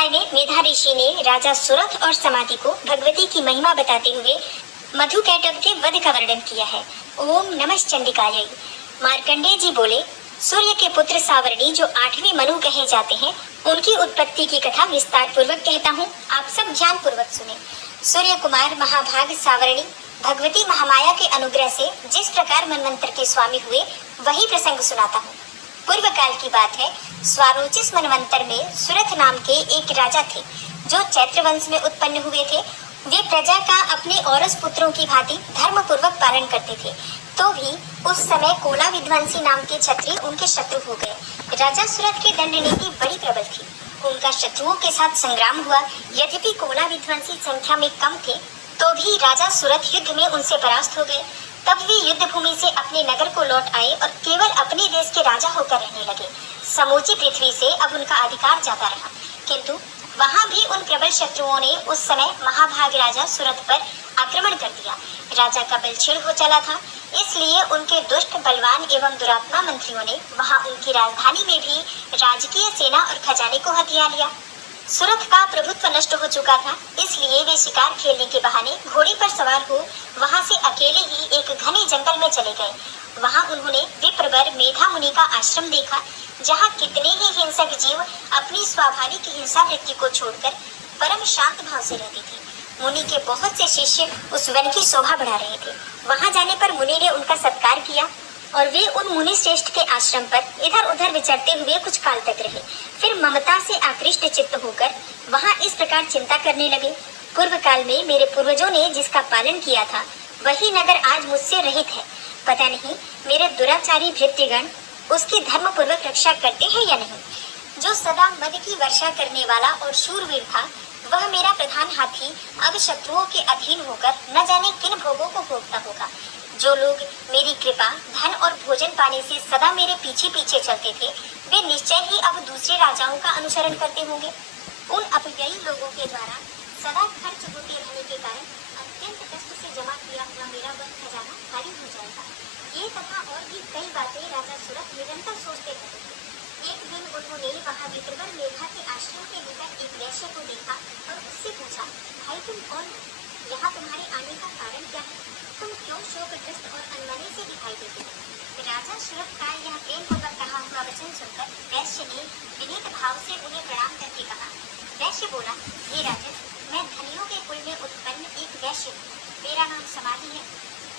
अध्याय में मेधा ऋषि ने राजा सुरथ और समाधि को भगवती की महिमा बताते हुए मधुकैटभ के वध का वर्णन किया है। ओम नमः चंडिकायै। मार्कंडेय जी बोले, सूर्य के पुत्र सावरणी जो 8वें मनु कहे जाते हैं, उनकी उत्पत्ति की कथा विस्तार पूर्वक कहता हूँ, आप सब ध्यान पूर्वक सुने। सूर्य कुमार महाभाग सावरणी भगवती महामाया के अनुग्रह से जिस प्रकार मनवंतर के स्वामी हुए, वही प्रसंग सुनाता हूँ। पूर्व काल की बात है। स्वारोचिस मनवंतर में सुरथ नाम के एक राजा थे, जो चैत्र वंश में उत्पन्न हुए थे। वे प्रजा का अपने औरस पुत्रों की भांति धर्म पूर्वक पालन करते थे। तो भी उस समय कोला विध्वंसी नाम के क्षत्रिय उनके शत्रु हो गए। राजा सुरथ की दंड नीति बड़ी प्रबल थी। उनका शत्रुओं के साथ संग्राम हुआ। यद्यपि कोला विध्वंसी संख्या में कम थे, तो भी राजा सुरथ युद्ध में उनसे परास्त हो गए। तब वे युद्ध भूमि से अपने नगर को लौट आए और केवल अपने देश के राजा होकर रहने लगे। समूची पृथ्वी से अब उनका अधिकार जाता रहा, किंतु वहां भी उन प्रबल शत्रुओं ने उस समय महाभाग राजा सुरथ पर आक्रमण कर दिया। राजा का बल क्षीण हो चला था, इसलिए उनके दुष्ट, बलवान एवं दुरात्मा मंत्रियों ने वहां उनकी राजधानी में भी राजकीय सेना और खजाने को हथिया लिया। सुरथ का प्रभुत्व नष्ट हो चुका था, इसलिए वे शिकार खेलने के बहाने घोड़े पर सवार हो वहां से अकेले ही एक घने जंगल में चले गए। वहां उन्होंने विप्रवर मेधा मुनि का आश्रम देखा, जहां कितने ही हिंसक जीव अपनी स्वाभाविक हिंसा वृत्ति को छोड़कर परम शांत भाव से रहते थे। मुनि के बहुत से शिष्य उस वन की शोभा बढ़ा रहे थे। वहां जाने पर मुनि ने उनका सत्कार किया और वे उन मुनि श्रेष्ठ के आश्रम पर इधर उधर विचरते हुए कुछ काल तक रहे। फिर ममता से आकृष्ट चित्त होकर वहां इस प्रकार चिंता करने लगे, पूर्व काल में मेरे पूर्वजों ने जिसका पालन किया था, वही नगर आज मुझसे रहित है। पता नहीं मेरे दुराचारी भृत्यगण उसकी धर्म पूर्वक रक्षा करते हैं या नहीं। जो सदा मद की वर्षा करने वाला और शूरवीर था, वह मेरा प्रधान हाथी अब शत्रुओं के अधीन होकर न जाने किन भोगों को भोगता होगा। जो लोग मेरी कृपा, धन और भोजन पाने से सदा मेरे पीछे पीछे चलते थे, वे निश्चय ही अब दूसरे राजाओं का अनुसरण करते होंगे। उन अपव्ययी लोगों के द्वारा सदा खर्च होते रहने के कारण अत्यंत कष्ट से जमा किया हुआ मेरा वह खजाना खाली हो जाएगा। ये तथा और भी कई बातें राजा सुरथ निरंतर सोचते रहते थे। एक दिन उन्होंने वहां विप्रवर मेधा के आश्रम के निकट एक वैश्य को देखा और उससे पूछा, भाई तुम कौन हो? यहाँ तुम्हारे आने का कारण क्या है? तुम क्यों शोकग्रस्त और अनमने से दिखाई देते हो? राजा सुरथ का यह प्रेम पूर्वक कहा हुआ वचन सुनकर वैश्य ने विनीत भाव से उन्हें प्रणाम करके कहा। वैश्य बोला, हे राजन, मैं धनियों के कुल में उत्पन्न एक वैश्य हूँ। मेरा नाम समाधि है।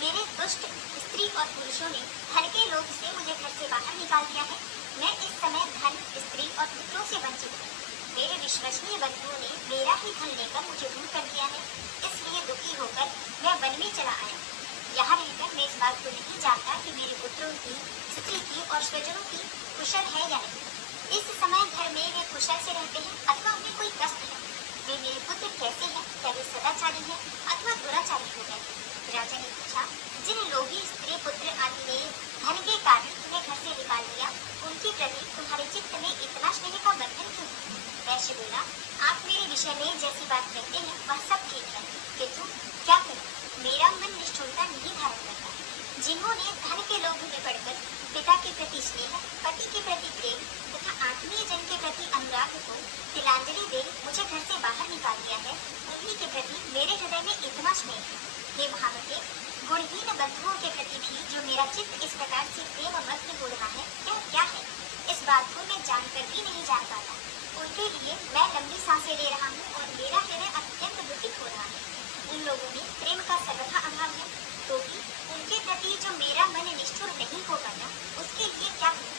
मेरे दुष्ट स्त्री और पुरुषों ने धन के लोभ से मुझे घर से बाहर निकाल दिया है। मैं इस समय धन, स्त्री और पुत्रों से वंचित हूँ। मेरे विश्वसनीय बंधुओं ने मेरा ही धन लेकर मुझे दूर कर दिया है, इसलिए दुखी होकर मैं वन में चला आया। यहाँ रहकर मैं इस बात को नहीं जानता कि मेरे पुत्रों की, स्त्री की और स्वजनों की कुशल है या नहीं। इस समय घर में वे कुशल से रहते हैं अथवा उन्हें कोई कष्ट है। वे मेरे पुत्र कैसे हैं? क्या वे सदाचारी हैं अथवा दुराचारी हो गए? राजा ने पूछा, जिन लोभी स्त्री पुत्र आदि ने धन के कारण तुम्हें घर से निकाल दिया, उनके प्रति तुम्हारे चित्त में इतना स्नेह का बंधन क्यों? वैश्य बोला, आप मेरे विषय में जैसी बात कहते हैं वह सब ठीक है, किंतु क्या करूं, मेरा मन निष्ठुरता नहीं धारण करता। जिन्होंने धन के लोभ में पड़कर पिता के प्रति स्नेह, पति के प्रति प्रेम तथा आत्मीय जन के प्रति अनुराग को तिलांजलि दे मुझे घर से बाहर निकाल दिया है, उन्हीं के प्रति मेरे हृदय में इतना स्नेह है। हे महामते, गुणहीन बंधुओं के प्रति भी जो मेरा चित्त इस प्रकार से प्रेम मग्न हो रहा है, क्या है? इस बात को मैं जानकर भी नहीं जान पाता। उनके लिए मैं लंबी सांसें ले रहा हूँ और मेरा हृदय अत्यंत दुखित हो रहा है। उन लोगों में प्रेम का सर्वथा अभाव है, तो भी उनके प्रति जो मेरा मन निष्ठुर नहीं हो पाता, उसके लिए क्या करूं?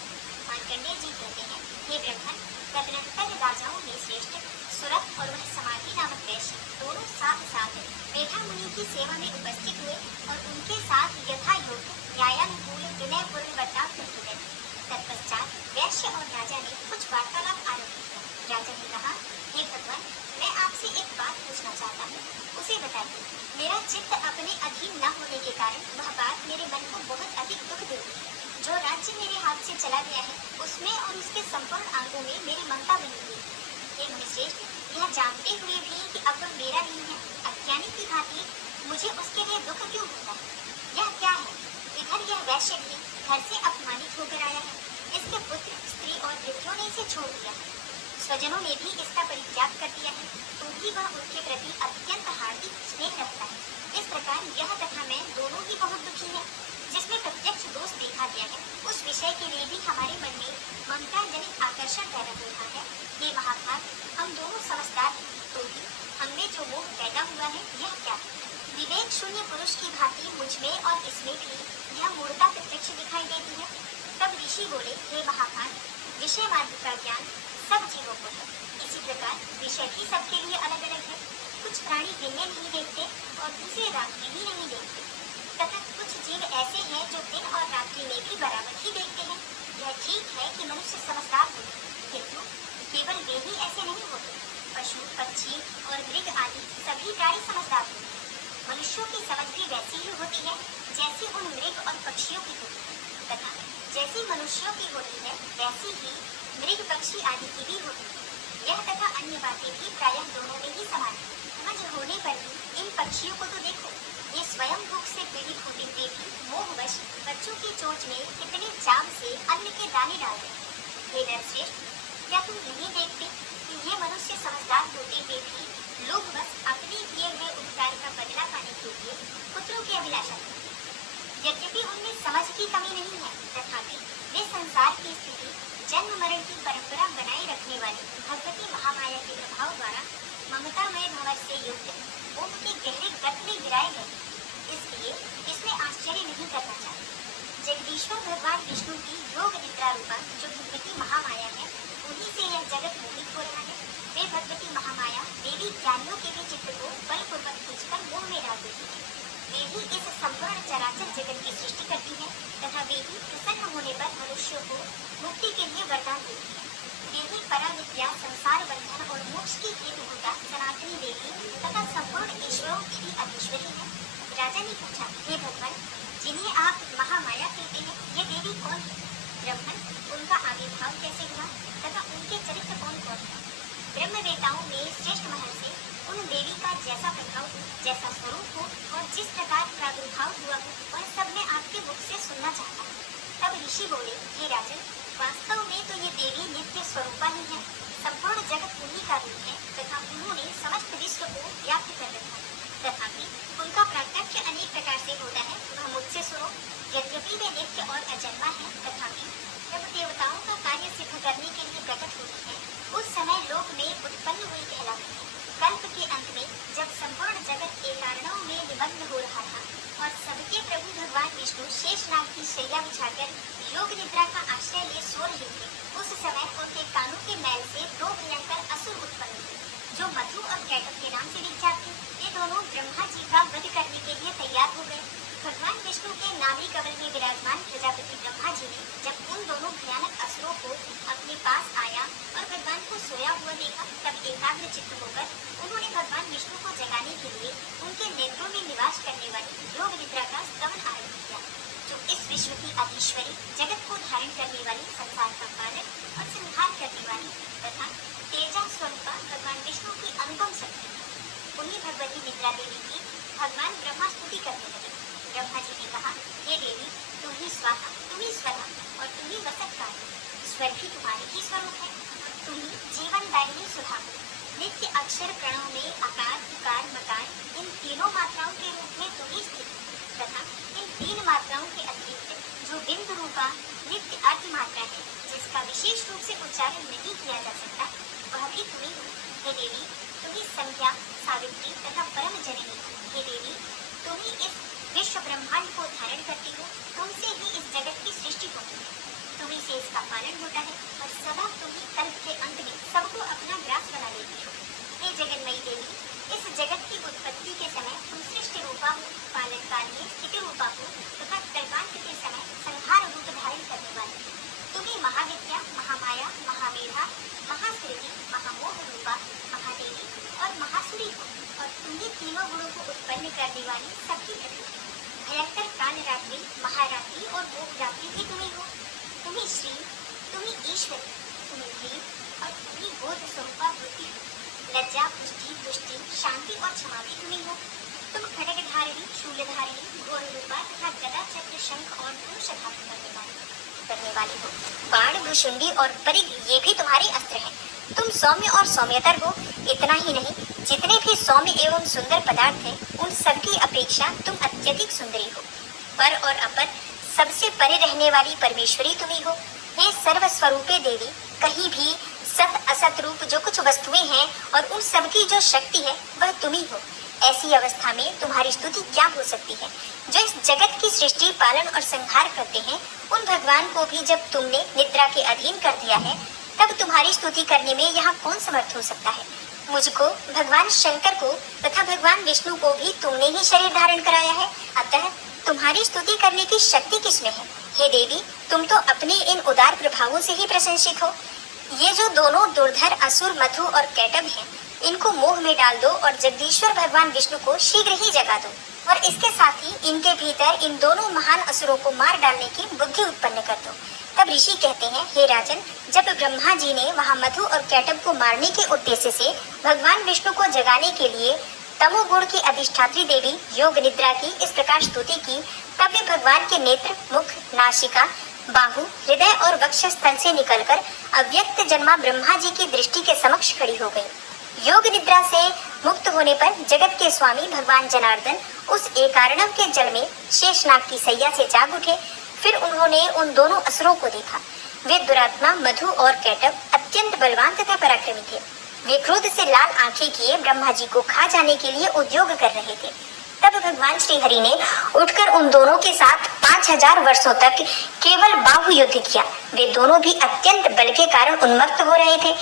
मार्कंडेय जी कहते हैं, हे ब्रह्मन, तदनंतर राजाओं में श्रेष्ठ सुरथ और वह समाधि नामक वैश्य दोनों साथ साथ मेधा मुनि की सेवा में उपस्थित हुए और उनके साथ यथा योग्य न्यायानुकूल विनयपूर्ण बर्ताव करते गए। तत्पश्चात वैश्य और राजा ने कुछ वार्तालाप आरंभ किया। राजा ने कहा, हे भगवान, मैं आपसे एक बात पूछना चाहता हूँ, उसे बताइए। मेरा चित्त अपने अधीन न होने के कारण वह बात मेरे मन को बहुत अधिक दुख दे रही है। जो राज्य मेरे हाथ से चला गया है, उसमें और उसके संपूर्ण अंगों में मेरी ममता बनी हुई है। हे मुनिश्रेष्ठ, यह जानते हुए भी कि अब वह मेरा नहीं है, अज्ञानी की भांति मुझे उसके लिए दुख क्यों होता है? यह क्या है? इधर यह वैश्य भी घर से अपमानित होकर आया है। इसके पुत्र, स्त्री और वृद्धों ने इसे छोड़ दिया है। स्वजनों ने भी इसका परित्याग हम दोनों समझदार हैं, तो भी हममें जो मोह पैदा हुआ है यह क्या है? विवेक शून्य पुरुष की भांति मुझ में और इसमें भी यह मूर्खता प्रत्यक्ष दिखाई देती है। तब ऋषि बोले, हे महाभाग, विषय मार्ग का ज्ञान सब जीवों को है। इसी प्रकार विषय भी सबके लिए अलग अलग है। कुछ प्राणी दिन में नहीं देखते और दूसरे रात में ही नहीं देखते, तथा कुछ जीव ऐसे हैं जो दिन और रात्रि में भी बराबर ही देखते हैं। यह ठीक है कि मनुष्य समझदार हो, किंतु केवल वे ही ऐसे नहीं होते। पशु, पक्षी और मृग आदि सभी प्राणी समझदार होते हैं। मनुष्यों की समझ भी वैसी ही होती है जैसी उन मृग और पक्षियों की होती है, तथा जैसी मनुष्यों की होती है वैसी ही मृग, पक्षी आदि की भी होती है। यह तथा अन्य बातें भी प्रायः दोनों में ही समान है। समझ होने पर भी इन पक्षियों को तो देखो, ये स्वयं भूख से पीड़ित होते हुए भी मोहवश बच्चों की चोंच में कितने चाव से अन्न के दाने डाल रहे हैं। हे नरश्रेष्ठ, क्या तुम नहीं देखते कि ये मनुष्य समझदार होते हुए भी लोभवश अपने किए हुए उपकार का बदला पाने के लिए पुत्रों की अभिलाषा करते हैं? यद्यपि उनमें समझ की कमी नहीं है, तथापि वे संसार की स्थिति, जन्म मरण की परंपरा बनाए रखने वाली भगवती महामाया के प्रभाव द्वारा ममतामय भंवर से युक्त मोह के गहरे गत में गिराए गए। इसलिए इसमें आश्चर्य नहीं करना चाहिए। जगदीश्वर भगवान विष्णु की योग निद्रा रूपा जो भगवती महामाया है, उन्हीं से यह जगत मोहित हो रहा है। वे भगवती महामाया देवी ज्ञानियों के भी चित्त को बलपूर्वक खींचकर मोह में डाल देती है। वे ही इस संपूर्ण चराचर जगत की सृष्टि करती है, तथा वे ही प्रसन्न होने पर मनुष्यों को मुक्ति के लिए वरदान देती है। वे ही पराविद्या, संसार बंधन और मोक्ष की हेतुभूता सनातनी देवी तथा संपूर्ण ईश्वरों की भी अधीश्वरी है। राजा ने पूछा, हे भगवान, जिन्हें आप महामाया कहते हैं, ये देवी कौन है? ब्रह्मन, उनका आविर्भाव कैसे हुआ तथा उनके चरित्र कौन कौन है? ब्रह्मवेताओं में श्रेष्ठ महर्षि उन देवी का जैसा प्रभाव हो, जैसा स्वरूप हो और जिस प्रकार प्रादुर्भाव हुआ हो, वह सब मैं आपके मुख से सुनना चाहता हूँ। तब ऋषि बोले, हे राजन, वास्तव में तो ये देवी नित्य स्वरूपा ही है। संपूर्ण जगत उन्हीं का रूप है तथा उन्होंने समस्त विश्व को व्याप्त कर रखा है। तथापि उनका प्राकट्य अनेक प्रकार से होता है, वह मुझसे सुनो। यद्यपि वे नित्य और अजन्मा है, तथापि जब देवताओं का कार्य सिद्ध करने के लिए प्रकट होती है, उस समय लोक में उत्पन्न हुई कहलाती है। कल्प के अंत में जब संपूर्ण जगत के कारणों में निमग्न हो रहा था और सबके प्रभु भगवान विष्णु शेषनाग की शैया बिछाकर योग निद्रा का आश्रय ले सो रहे थे, उस समय उनके कानों के मैल से दो भयंकर असुर उत्पन्न हुए, जो मधु और कैटभ के नाम से विख्यात थे। ये दोनों ब्रह्मा जी का वध करने के लिए तैयार हो गए। भगवान विष्णु के नाभि कमल में विराजमान प्रजापति ब्रह्मा जी ने जब उन दोनों भयानक असुरों को अपने पास आया और भगवान को सोया हुआ देखा, तब एकाग्र चित्त होकर उन्होंने भगवान विष्णु को जगाने के लिए उनके नेत्रों में निवास करने वाली योग निद्रा का स्तवन आरंभ किया, जो इस विश्व की अधीश्वरी, जगत को धारण करने वाली, संसार का पालन और संहार करने वाली तथा तेजा स्वरूपा भगवान विष्णु की अनुपम शक्ति है। उन्हीं भगवती निद्रा देवी की भगवान ब्रह्मा स्तुति करने लगे। ब्रह्मा जी ने कहा, हे देवी, तुम ही स्वाहा, तुम ही स्वधा और तुम ही वसतकार हो। स्वर भी तुम्हारे ही स्वरूप है और तुम ही जीवनदायिनी सुधा हो। नित्य अक्षर प्रणव में आकार, उकार, मकार, इन तीनों मात्राओं के रूप में तुम ही स्थित हो तथा इन तीन मात्राओं के अतिरिक्त जो बिंदु रूपा नित्य अर्थ मात्रा है, जिसका विशेष रूप से उच्चारण नहीं किया जा सकता, वह भी तुम ही हो। हे देवी, तुम ही संध्या, सावित्री तथा परम जननी हो। हे देवी, तुम ही इस विश्व ब्रह्मांड को धारण करती हो। तुमसे ही इस जगत की सृष्टि होती है, तुम्ही से इसका पालन होता है और सदा तुम ही कल्प के अंत में सबको अपना ग्रास बना लेती हो। हे जगन्मयी देवी, इस जगत की उत्पत्ति के समय तुम सृष्टि रूपा हो, पालन काल में स्थिति रूपा हो तथा कल्पांत के समय संहार रूप धारण करने वाली। तुम ही महाविद्या, महामाया, महामेधा, महास्मृति, महामोह रूपा, महादेवी और महासुरी हो और तुम ही तीनों गुणों को उत्पन्न करने वाली सबकी प्रति हो। भयंकर काल रात्रि, महारात्रि और मोह रात्रि भी तुम्ही हो। तुम्ही श्री, तुम्ही ईश्वरी, तुम्ही वीर और तुम्ही बोध स्वरूपा वृत्ति हो। लज्जा, पुष्टि, तुष्टि, शांति और क्षमा भी तुम्ही हो। तुम खड्ग धारिणी, शूल धारिणी, घोर रूपा तथा गदा, चक्र, शंख और धनुष धारण करने वाली हो। बाण, भुशुंडी और परिघ ये भी तुम्हारे अस्त्र हैं। तुम सौम्य और सौम्यतर हो। इतना ही नहीं, जितने भी सौम्य एवं सुंदर पदार्थ हैं, उन सबकी अपेक्षा तुम अत्यधिक सुंदरी हो। पर और अपर सबसे परे रहने वाली परमेश्वरी तुम्ही हो। हे सर्वस्वरूपे देवी, कहीं भी सत असत रूप जो कुछ वस्तुएं हैं और उन सब की जो शक्ति है वह तुम ही हो। ऐसी अवस्था में तुम्हारी स्तुति क्या हो सकती है? जो इस जगत की सृष्टि, पालन और संहार करते हैं, उन भगवान को भी जब तुमने निद्रा के अधीन कर दिया है, तब तुम्हारी स्तुति करने में यहाँ कौन समर्थ हो सकता है? मुझको, भगवान शंकर को तथा भगवान विष्णु को भी तुमने ही शरीर धारण कराया है, अतः तुम्हारी स्तुति करने की शक्ति किसमें है? हे देवी, तुम तो अपने इन उदार प्रभावों से ही प्रशंसित हो। ये जो दोनों दुर्धर असुर मधु और कैटभ हैं, इनको मोह में डाल दो और जगदीश्वर भगवान विष्णु को शीघ्र ही जगा दो और इसके साथ ही इनके भीतर इन दोनों महान असुरों को मार डालने की बुद्धि उत्पन्न कर दो। तब ऋषि कहते हैं, हे राजन, जब ब्रह्मा जी ने वहाँ मधु और कैटभ को मारने के उद्देश्य से भगवान विष्णु को जगाने के लिए तमोगुण की अधिष्ठात्री देवी योग निद्रा की इस प्रकार स्तुति की, तब वे भगवान के नेत्र, मुख, नासिका, बाहु, हृदय और वक्षस्थल से निकलकर अव्यक्त जन्मा ब्रह्मा जी की दृष्टि के समक्ष खड़ी हो गई। योग निद्रा से मुक्त होने पर जगत के स्वामी भगवान जनार्दन उस एकारणव के जल में शेषनाग की सैया से जाग उठे। फिर उन्होंने उन दोनों असुरों को देखा। वे दुरात्मा मधु और कैटभ अत्यंत बलवान तथा पराक्रमी थे। वे क्रोध से लाल आंखें किए ब्रह्मा जी को खा जाने के लिए उद्योग कर रहे थे। तब भगवान श्री हरि ने उठकर उन दोनों के साथ 5000 वर्षों तक केवल बाहु युद्ध किया। वे दोनों भी अत्यंत बल के कारण उन्मत्त हो रहे थे।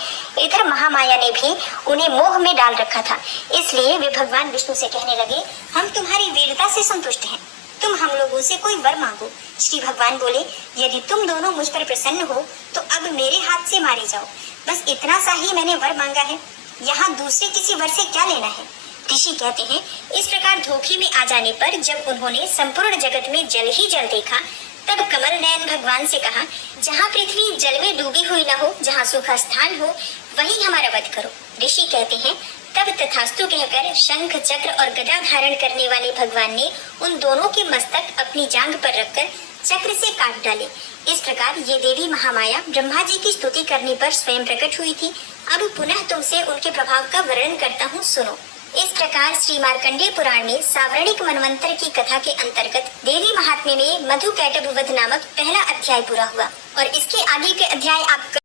इधर महामाया ने भी उन्हें मोह में डाल रखा था, इसलिए वे भगवान विष्णु से कहने लगे, हम तुम्हारी वीरता से संतुष्ट हैं, तुम हम लोगों से कोई वर मांगो। श्री भगवान बोले, यदि तुम दोनों मुझ पर प्रसन्न हो तो अब मेरे हाथ से मारे जाओ। बस इतना सा ही मैंने वर मांगा है, यहाँ दूसरे किसी वर से क्या लेना है? ऋषि कहते हैं, इस प्रकार धोखे में आ जाने पर जब उन्होंने संपूर्ण जगत में जल ही जल देखा, तब कमल नयन भगवान से कहा, जहाँ पृथ्वी जल में डूबी हुई न हो, जहाँ सूखा स्थान हो, वहीं हमारा वध करो। ऋषि कहते हैं, तब तथास्तु कहकर शंख, चक्र और गदा धारण करने वाले भगवान ने उन दोनों के मस्तक अपनी जांघ पर रखकर चक्र से काट डाले। इस प्रकार ये देवी महामाया ब्रह्मा जी की स्तुति करने पर स्वयं प्रकट हुई थी। अब पुनः तुमसे उनके प्रभाव का वर्णन करता हूँ, सुनो। इस प्रकार श्री मार्कंडेय पुराण में सावर्णिक मनवंतर की कथा के अंतर्गत देवी महात्म्य में मधु कैटभ वध नामक पहला अध्याय पूरा हुआ और इसके आगे के अध्याय आप